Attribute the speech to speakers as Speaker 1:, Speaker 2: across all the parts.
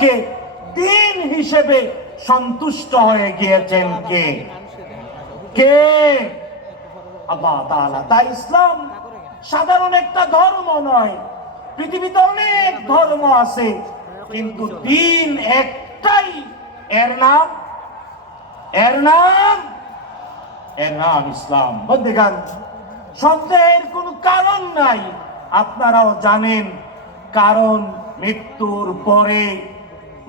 Speaker 1: ইসলামকে দিন হিসেবে সন্তুষ্ট হয়ে গিয়েছেন কে? কে? আল্লাহ তাই ইসলাম সাধারণ একটা ধর্ম নয়। পৃথিবীতে অনেক ধর্ম আছে, কিন্তু দিন একটাই। এর নাম? এর নাম? এর নাম ইসলাম। বন্ধুগান সন্দেহের কোনো কারণ নাই। আপনারাও জানেন, কারণ মৃত্যুর পরে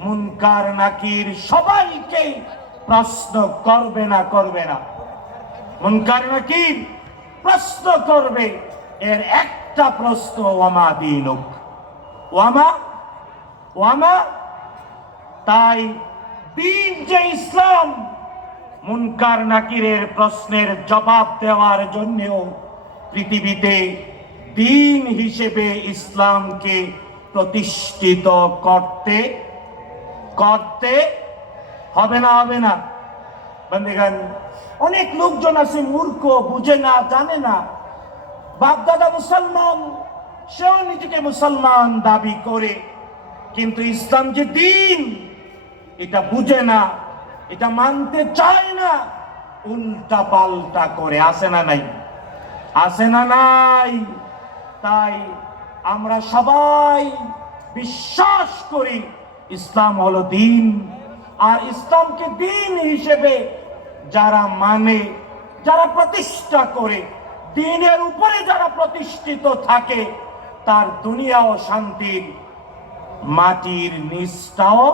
Speaker 1: মুনকার নাকির সবাইকে প্রশ্ন করবে না করবে না। মুনকার নাকির প্রশ্ন করবে, এর একটা প্রশ্ন, ওয়ামা দিনুক। ওয়ামা ওয়ামা, তাই দিন যে ইসলাম, মুনকার নাকিরের প্রশ্নের জবাব দেওয়ার জন্যও পৃথিবীতে দিন হিসেবে ইসলামকে প্রতিষ্ঠিত করতে করতে হবে না হবে না। বন্ধুগান অনেক লোকজন আছে, মূর্খ, বুঝে না, জানে না। বাপদাদা মুসলমান, সেও নিজেকে মুসলমান দাবি করে। কিন্তু ইসলাম যে দিন, এটা বুঝে না, এটা মানতে চায় না উল্টা পাল্টা করে। আসে না নাই? আসে না নাই? তাই আমরা সবাই বিশ্বাস করি ইসলাম হলো দিন। আর ইসলামকে দিন হিসেবে যারা মানে যারা প্রতিষ্ঠা করে, দিনের উপরে যারা প্রতিষ্ঠিত থাকে, তার দুনিয়া ও শান্তির মাটির নিষ্ঠাও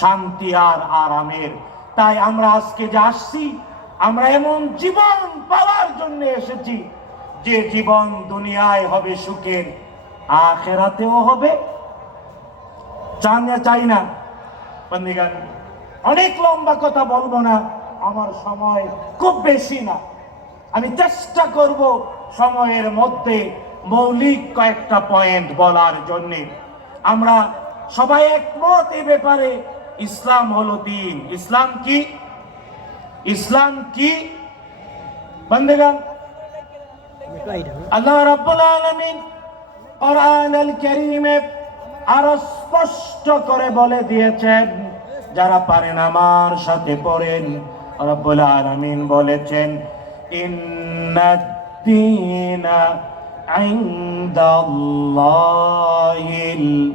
Speaker 1: শান্তি আর আরামের। তাই আমরা আজকে যে আসছি, আমরা এমন জীবন পাওয়ার জন্য এসেছি, যে জীবন দুনিয়ায় হবে সুখের, আখেরাতেও হবে চান না চাই না। বন্দিগান অনেক লম্বা কথা বলব না, আমার সময় খুব বেশি না। আমি চেষ্টা করব সময়ের মধ্যে মৌলিক কয়েকটা পয়েন্ট বলার জন্যে। আমরা সবাই একমত এ ব্যাপারে, ইসলাম হলো দিন। ইসলাম কি? ইসলাম কি? বন্ধুগণ আল্লাহ রাব্বুল আলামিন কোরআন আল কারীমে আরও স্পষ্ট করে বলে দিয়েছেন, যারা পারেন আমার সাথে পড়েন, রব্বুল আলামিন বলেছেন, ইন্নাদ-দীনা ইনদাল্লাহিল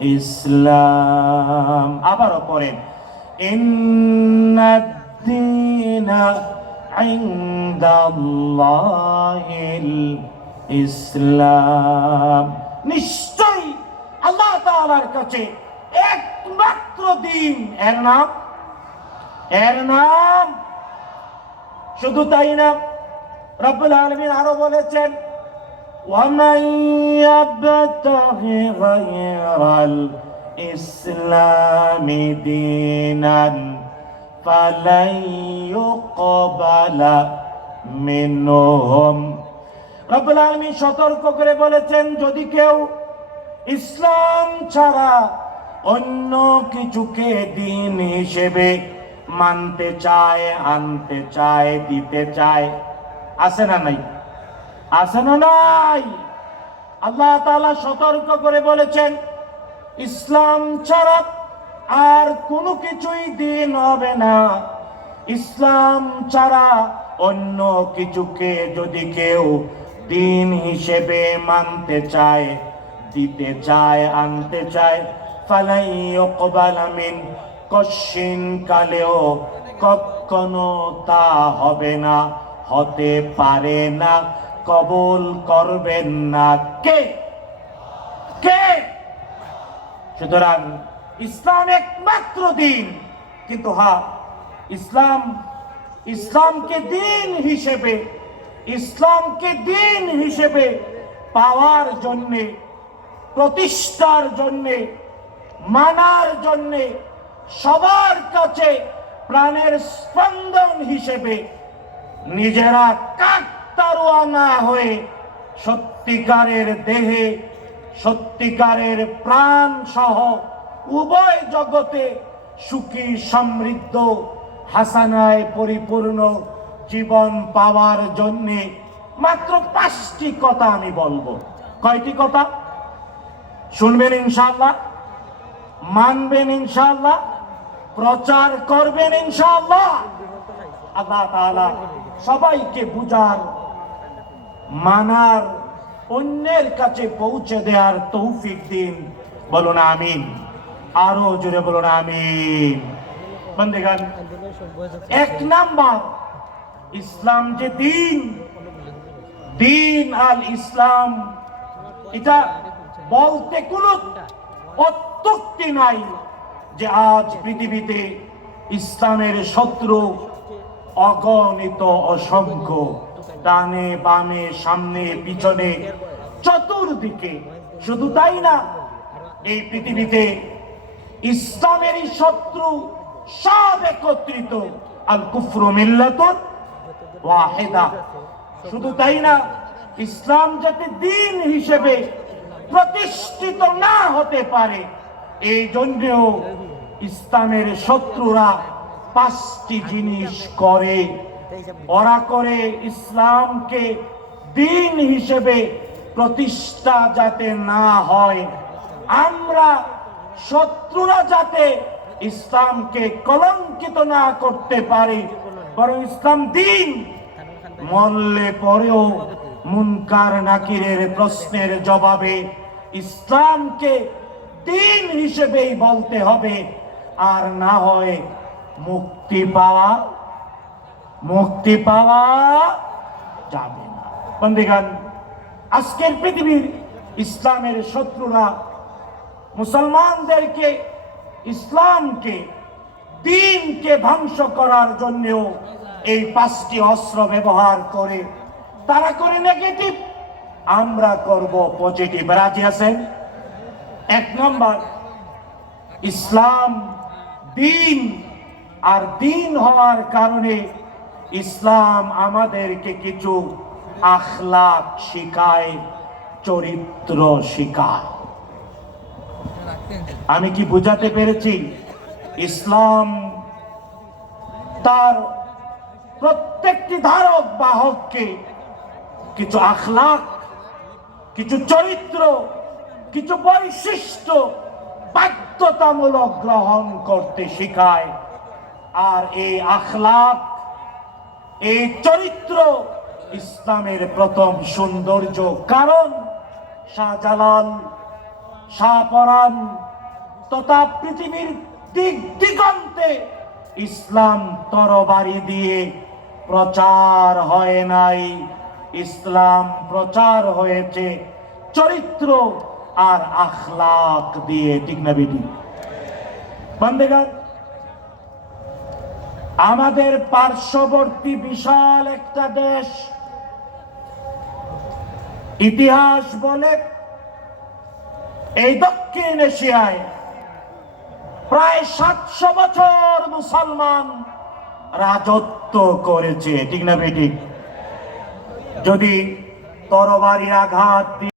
Speaker 1: ইসলাম। আবারও পড়েন, ইন্নাদ-দীনা ইনদাল্লাহিল ইসলাম। নিশ্চয়ই আল্লাহ তাআলার কাছে একমাত্র দিন এর নাম এর নাম শুধু তাই না রব্বুল আলামিন আরো বলেছেন ومن يبتغي غير الإسلام دينا فلن يقبل منهم রব্বুল আলামিন সতর্ক করে বলেছেন যদি কেউ ইসলাম ছাড়া অন্য কিছুকে দিন হিসেবে মানতে চায়, আনতে চায়, দিতে চায়। আছে না নাই? আছে না নাই? আল্লাহ তালা সতর্ক করে বলেছেন, ইসলাম ছাড়া আর কোনো কিছুই দিন হবে না। ইসলাম ছাড়া অন্য কিছুকে যদি কেউ দিন হিসেবে মানতে চায় দিতে চায় আনতে চায় ফালাই ইউকবাল মিন কশিন কালেও কখনো তা হবে না, হতে পারে না, কবুল করবেন না। কে? কে? সুতরাং ইসলাম একমাত্র দিন। কিন্তু হ্যাঁ ইসলাম, ইসলামকে দিন হিসেবে, ইসলামকে দিন হিসেবে পাওয়ার জন্যে প্রতিষ্ঠার জন্যে, মানার জন্যে, সবার কাছে প্রাণের স্পন্দন হিসেবে নিজেরা কাকতারুয়া না হয়ে সত্যিকারের দেহে, সত্যিকারের প্রাণ সহ উভয় জগতে সুখী, সমৃদ্ধ, হাসানায় পরিপূর্ণ জীবন পাওয়ার জন্যে মাত্র পাঁচটি কথা আমি বলব। কয়টি কথা? শুনবেন ইনশাল্লাহ মানবেন ইনশাল্লাহ প্রচার করবেন ইনশাল্লাহ আল্লাহ তাআলা সবাইকে বুঝার, মানার, অন্যের কাছে পৌঁছে দেওয়ার তৌফিক দিন। বলুন আমিন, আরও জোরে বলুন আমিন। বন্দেগান এক নাম্বার, ইসলাম যে দিন দিন আল ইসলাম, এটা বলতে কোনো অত্যুক্তি নাই যে আজ পৃথিবীতে ইসলামের শত্রু অগণিত অসংখ্য ডানে বামে, সামনে, পিছনে, চতুর্দিকে। শুধু তাই না, এই পৃথিবীতে ইসলামেরই শত্রু সব একত্রিত। আল কুফরু ওয়াহিদা। শুধু তাই না, ইসলাম যাতে দিন হিসেবে প্রতিষ্ঠিত না হতে পারে, এই জন্যেও ইসলামের শত্রুরা পাঁচটি জিনিস করে। ওরা করে ইসলামকে দিন হিসেবে প্রতিষ্ঠা যাতে না হয়। আমরা শত্রুরা যাতে ইসলামকে কলঙ্কিত না করতে পারে, বরং ইসলাম দিন মরলে পরেও মুনকার নাকিরের প্রশ্নের জবাবে ইসলামকে দিন হিসেবেই বলতে হবে, আর না হয় মুক্তি পাওয়া মুক্তি পাওয়া যাবে না। বন্দিগান আজকের পৃথিবীর ইসলামের শত্রুরা মুসলমানদেরকে, ইসলামকে, দিনকে ধ্বংস করার জন্যও এই পাঁচটি অস্ত্র ব্যবহার করে তারা করে নেগেটিভ আমরা করব পজিটিভ রাজি আছেন? এক নম্বর, ইসলাম দিন আর দিন হওয়ার কারণে ইসলাম আমাদেরকে কিছু আখলাক শিখায়, চরিত্র শিখায়। আমি কি বুঝাতে পেরেছি? ইসলাম তার প্রত্যেকটি ধারক, বাহককে কিছু আখলাক, কিছু চরিত্র, কিছু বৈশিষ্ট্য বাধ্যতামূলক গ্রহণ করতে শেখায়। আর এই আখলাক, এই চরিত্র ইসলামের প্রথম সৌন্দর্য কারণ। শাহজালাল শাহপরান তথা পৃথিবীর দিক দিগন্তে ইসলাম তরবারি দিয়ে প্রচার হয় নাই। ইসলাম প্রচার হয়েছে, চরিত্র আর আখলাক দিয়ে, ঠিক না বন্দেগান আমাদের পার্শ্ববর্তী বিশাল একটা দেশ। ইতিহাস বলে এই দক্ষিণ এশিয়ায় প্রায় সাতশো বছর মুসলমান রাজত্ব করেছে, ঠিক না বেঠিক যদি তরবারি আঘাত